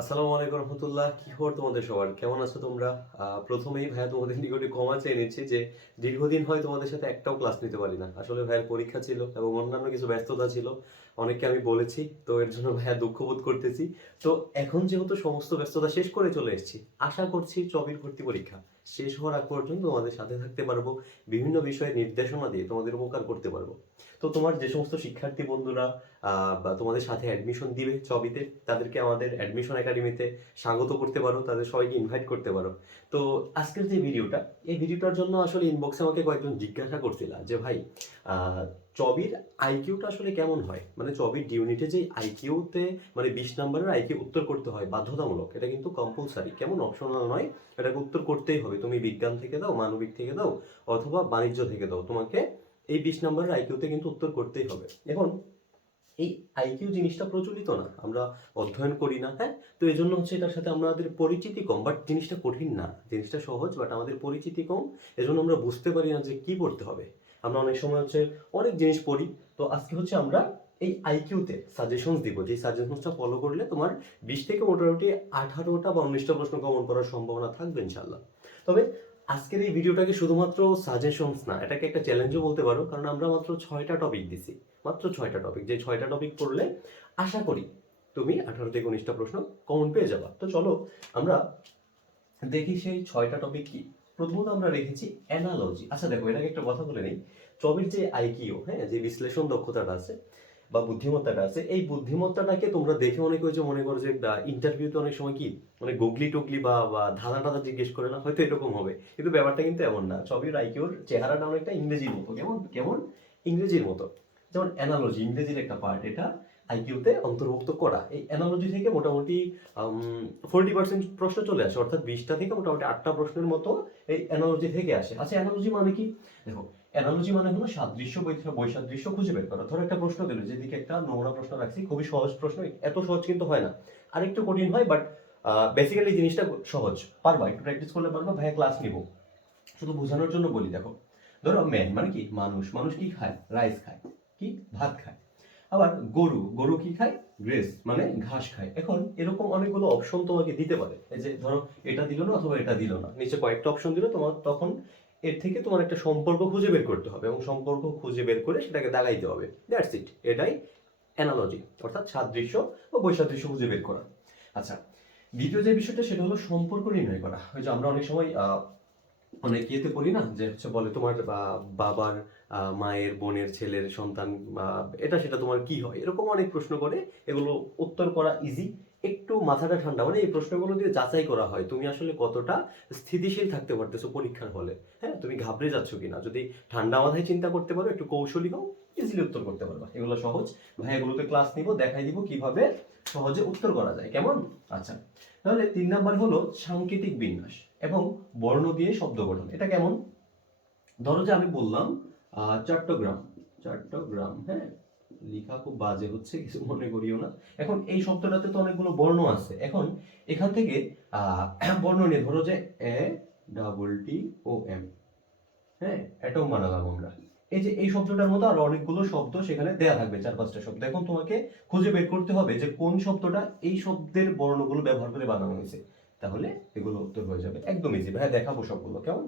আসসালামু আলাইকুম রহমতুল্লাহ। কি খবর তোমাদের সবার? কেমন আছো তোমরা? প্রথমেই ভাইয়া তোমাদের নিকটে ক্ষমা চেয়ে নিচ্ছি যে, দীর্ঘদিন হয় তোমাদের সাথে একটাও ক্লাস নিতে পারি না। আসলে ভাইয়ের পরীক্ষা ছিল এবং অন্যান্য কিছু ব্যস্ততা ছিল। অনেককে আমি বলেছি, তো এর জন্য ভাইয়া দুঃখ বোধ করতেছি। তো এখন যেহেতু সমস্ত ব্যস্ততা শেষ করে চলে এসেছি, আশা করছি চবির ভর্তি পরীক্ষা শেষ হওয়ার আগ পর্যন্ত তোমাদের সাথে থাকতে পারব, বিভিন্ন বিষয়ে নির্দেশনা দিয়ে তোমাদের উপকার করতে পারব। তো তোমার যে সমস্ত শিক্ষার্থী বন্ধুরা বা তোমাদের সাথে অ্যাডমিশন দিবে চবিতে, তাদেরকে আমাদের অ্যাডমিশন একাডেমিতে স্বাগত করতে পারো, তাদের সবাইকে ইনভাইট করতে পারো। তো আজকের যে ভিডিওটা এই ভিডিওটার জন্য আসলে ইনবক্সে আমাকে কয়েকজন জিজ্ঞাসা করছিল যে, ভাই চবির আইকিউটা আসলে কেমন হয়? মানে চবির ইউনিটে যে আইকিউতে মানে বিশ নম্বরের আইকিউ উত্তর করতে হয় বাধ্যতামূলক, এটা কিন্তু কম্পালসারি কেমন অপশনাল নয়, এটাকে উত্তর করতেই হবে। তুমি বিজ্ঞান থেকে দাও, মানবিক থেকে দাও, অথবা বাণিজ্য থেকে দাও। তোমাকে এই বিশ নম্বরের আইকিউতে কিন্তু উত্তর করতেই হবে। এখন, এই আইকিউ জিনিসটা প্রচলিত না, আমরা অধ্যয়ন করি না হ্যাঁ? তো এই জন্য হচ্ছে এটার সাথে আমাদের পরিচিতি কম বাট জিনিসটা কঠিন না। জিনিসটা সহজ বাট আমাদের পরিচিতি কম। এজন্য আমরা বুঝতে পারি না যে কি পড়তে হবে। আমরা অনেক সময় হচ্ছে অনেক জিনিস পড়ি। তো আজকে হচ্ছে আমরা এই আইকিউতে সাজেশনস দিব। যে সাজেশনসটা ফলো করলে তোমার বিশ থেকে মোটামুটি আঠারোটা বা উনিশটা প্রশ্ন কমন করার সম্ভাবনা থাকবে ইনশাল্লাহ তবে আজকের এই ভিডিওটাকে শুধুমাত্র সাজেশনস না, এটাকে একটা চ্যালেঞ্জও বলতে পারো, কারণ আমরা মাত্র ছয়টা টপিক দিছি। মাত্র ছয়টা টপিক যে ছয়টা টপিক পড়লে আশা করি তুমি আঠারো থেকে উনিশটা প্রশ্ন কমন পেয়ে যাবা। তো চলো আমরা দেখি সেই ছয়টা টপিক কি। প্রথমত আমরা রেখেছি অ্যানালজি আচ্ছা দেখো এটাকে একটা কথা বলে নেই। চবির যে আইকিউ হ্যাঁ যে বিশ্লেষণ দক্ষতাটা আছে বা বুদ্ধিমত্তাটা আছে, এই বুদ্ধিমত্তাটাকে তোমরা দেখে অনেক হয়েছে মনে করো যে ইন্টারভিউতে অনেক সময় কি মানে গুগলি টুগলি বা বা ধাঁধা টাধা জিজ্ঞেস করে না, হয়তো এরকম হবে। কিন্তু ব্যাপারটা কিন্তু এমন না। চবির আইকিউর চেহারাটা অনেকটা ইংরেজির মতো। কেমন? কেমন? ইংরেজির মতো। যেমন অ্যানালজি ইংরেজির একটা পার্ট এটা আইকিউতে অন্তর্ভুক্ত করা। এই অ্যানালজি থেকে মোটামুটি ফোরটি পার্সেন্ট প্রশ্ন চলে আসে, অর্থাৎ বিশটা থেকে মোটামুটি আটটা প্রশ্নের মতো এই অ্যানালজি থেকে আসে। আচ্ছা অ্যানালজি মানে কি? দেখো অ্যানালজি মানে হলো সাদৃশ্য বৈসাদৃশ্য খুঁজে বের করা। ধরো একটা প্রশ্ন দিল, যেদিকে একটা নোংরা প্রশ্ন রাখছি, খুবই সহজ প্রশ্ন, এত সহজ কিন্তু হয় না। আরেকটু কঠিন হয় বাট বেসিক্যালি জিনিসটা সহজ। পারবা, একটু প্র্যাকটিস করলে পারবা, ভাইয়া ক্লাস নিব। শুধু বোঝানোর জন্য বলি, দেখো, ধরো ম্যান মানে কি? মানুষ। মানুষ কি খায়? রাইস খায়। কি? ভাত খায়। আবার গরু গরু কি খায়? গ্রেস মানে ঘাস খায়। এখন এরকম অনেকগুলো অপশন তোমাকে দিতে পারে। এই যে ধরো, এটা দিল না অথবা এটা দিল না। নিচে কয়েকটা অপশন দিল, তোমার তখন এর থেকে তোমার একটা সম্পর্ক খুঁজে বের করতে হবে এবং সম্পর্ক খুঁজে বের করে সেটাকে দাগাইতে হবে। দ্যাটস ইট এটাই অ্যানালজি অর্থাৎ সাদৃশ্য বা বৈসাদৃশ্য খুঁজে বের করা। আচ্ছা দ্বিতীয় যে বিষয়টা, সেটা হলো সম্পর্ক নির্ণয় করা। ওই যে আমরা অনেক সময় অনেক ইয়েতে পড়ি না? যে হচ্ছে বলে তোমার বাবার মায়ের, বোনের, ছেলের, সন্তান এটা সেটা তোমার কি হয়? এরকম অনেক প্রশ্ন করে। এগুলো উত্তর করা ইজি একটু মাথাটা ঠান্ডা। মানে এই প্রশ্নগুলো দিয়ে যাচাই করা হয়। তুমি আসলে কতটা স্থিতিশীল থাকতে পারতেছো পরীক্ষার হলে? হ্যাঁ? তুমি ঘাবড়ে যাচ্ছ কিনা? যদি ঠান্ডা মাথায় চিন্তা করতে পারো, একটু কৌশলী হও। ইজিলি উত্তর করতে পারবা। এগুলো সহজ। ভাই, এগুলোতে ক্লাস নিব, দেখাই দিব কীভাবে সহজে উত্তর করা যায়। কেমন? আচ্ছা। তাহলে তিন নাম্বার হলো সাংকেতিক বিন্যাস এবং বর্ণ দিয়ে শব্দ গঠন। এটা কেমন? ধরো যে আমি বললাম চট্টগ্রাম। চট্টগ্রাম হ্যাঁ? লেখা খুব বাজে, হচ্ছে কিছু মনে করিও না। এখন এই শব্দটাতে তো অনেকগুলো বর্ণ আছে। এখন এখান থেকে বর্ণ নিয়ে ধরো যে A, double T, O, M. হ্যাঁ? অ্যাটম বানালাম আমরা। এই যে, এই শব্দটার মতো আরও অনেকগুলো শব্দ সেখানে দেয়া থাকবে, চার পাঁচটা শব্দ। এখন তোমাকে খুঁজে বের করতে হবে যে কোন শব্দটা এই শব্দের বর্ণগুলো ব্যবহার করে বানানো হয়েছে। তাহলে এগুলো উত্তর হয়ে যাবে। একদম ইজি ভাই দেখাবো সবগুলো, কেমন?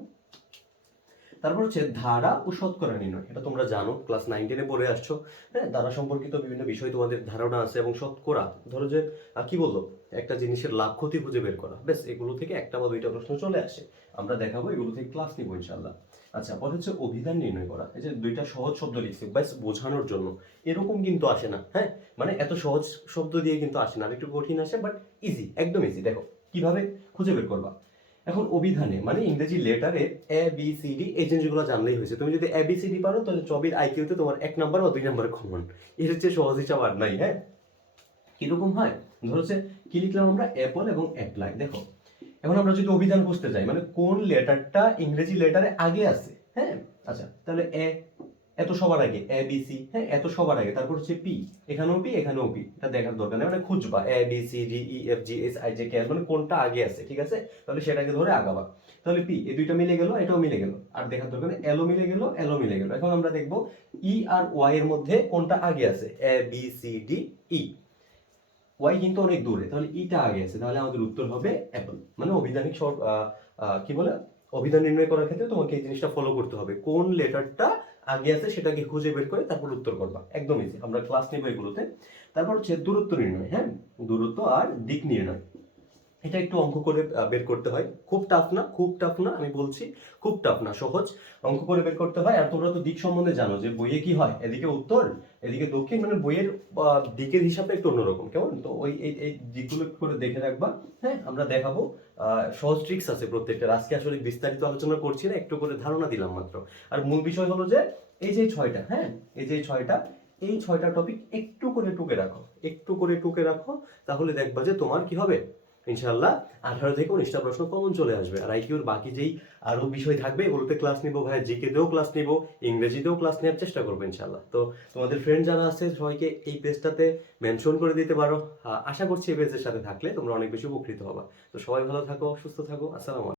তারপর হচ্ছে ধারা ও শতকরা নির্ণয়। এটা তোমরা জানো ক্লাস নাইন টেনে পড়ে আসছো। হ্যাঁ ধারা সম্পর্কিত বিভিন্ন বিষয় তোমাদের ধারণা আছে এবং শতকরা। ধরো যে কি বলল? একটা জিনিসের লাভ, ক্ষতি খুঁজে বের করা। বেশ এগুলো থেকে একটা বা দুইটা প্রশ্ন চলে আসে। আমরা দেখাবো এগুলো থেকে ক্লাস নিবো ইনশাল্লাহ আচ্ছা পরে হচ্ছে অভিধান নির্ণয় করা। এই যে দুইটা সহজ শব্দ লিখছি, ব্যাস বোঝানোর জন্য। এরকম কিন্তু আসে না হ্যাঁ? মানে এত সহজ শব্দ দিয়ে কিন্তু আসে না একটু কঠিন আসে বাট ইজি একদম ইজি দেখো, কীভাবে খুঁজে বের করবা? এখন অভিধানে মানে ইংরেজি লেটারে এ বি সি ডি এই জিনিসগুলো জানলেই হয়েছে। তুমি যদি এ বি সি ডি পারো, তাহলে চবির আইকিউতে তোমার এক নাম্বার বা দুই নাম্বার কমন এর হচ্ছে সহজ হিসাব আর নাই হ্যাঁ? কীরকম হয়? ধরো যে কি লিখলাম আমরা? অ্যাপল এবং অ্যাপ্লাই দেখো এখন আমরা যদি অভিধান খুঁজতে যাই মানে কোন লেটারটা ইংরেজি লেটারে আগে আছে? হ্যাঁ? আচ্ছা তাহলে এ, এত সবার আগে, এ, বি, সি হ্যাঁ এত সবার আগে, তারপর হচ্ছে পি, এখানেও পি এখানেও পি, এটা দেখার দরকার নেই মানে খুঁজবা, A, B, C, D, E, F, G, S, I, J, K মানে কোনটা আগে আছে, ঠিক আছে? তাহলে সেটাকে ধরে আগাবা। তাহলে পি, এই দুইটা মিলে গেল, এটাও মিলে গেল, আর দেখার দরকার নেই, এলও মিলে গেল, এলও মিলে গেল। এখন আমরা দেখব ই আর ওয়াই এর মধ্যে কোনটা আগে আছে, A, B, C, D, E. Y কিন্তু অনেক দূরে। তাহলে ইটা আগে আছে, তাহলে আমাদের উত্তর হবে অ্যাপল মানে অভিধানিক সব কি বলে? অভিধান নির্ণয় করার ক্ষেত্রে তোমাকে এই জিনিসটা ফলো করতে হবে। কোন লেটারটা আগে আছে সেটাকে খুঁজে বের করে তারপর উত্তর করবা। একদম ইজি আমরা ক্লাস নেব এগুলোতে। তারপর হচ্ছে দূরত্ব নির্ণয় হ্যাঁ? দূরত্ব আর দিক নির্ণয়। এটা একটু অঙ্ক করে বের করতে হয়। খুব টাফ না, খুব টাফ না, আমি বলছি খুব টাফ না, সহজ। অঙ্ক করে বের করতে হয়, আর তোমরা তো দিক সম্বন্ধে জানো যে বইয়ে কি হয়। এদিকে উত্তর, এদিকে দক্ষিণ মানে বইয়ের দিকের হিসাবটা একটু অন্যরকম, কেমন? তো ওই, এই দিকগুলো করে দেখে রাখবা। হ্যাঁ আমরা দেখাবো। সহজ ট্রিক্স আছে প্রত্যেকটা আজকে আসলে বিস্তারিত আলোচনা করছি না, একটু করে ধারণা দিলাম মাত্র। আর মূল বিষয় হলো যে, এই যে ছয়টা হ্যাঁ এই যে ছয়টা, এই ছয়টা টপিক একটু করে টুকে রাখো, একটু করে টুকে রাখো, তাহলে দেখবা যে তোমার কি হবে? ইনশাল্লাহ আঠারো থেকে উনিশটা প্রশ্ন কমন চলে আসবে। আর আইকিউর বাকি যেই আরও বিষয় থাকবে এগুলোতে ক্লাস নিবো ভাই জিকেতেও ক্লাস নিবো, ইংরেজিতেও ক্লাস নেওয়ার চেষ্টা করব ইনশাল্লাহ তো তোমাদের ফ্রেন্ড যারা আছে, সবাইকে এই পেজটাতে মেনশন করে দিতে পারো। আশা করছি এই পেজের সাথে থাকলে তোমরা অনেক বেশি উপকৃত হবা। তো সবাই ভালো থাকো, সুস্থ থাকো, আসসালামু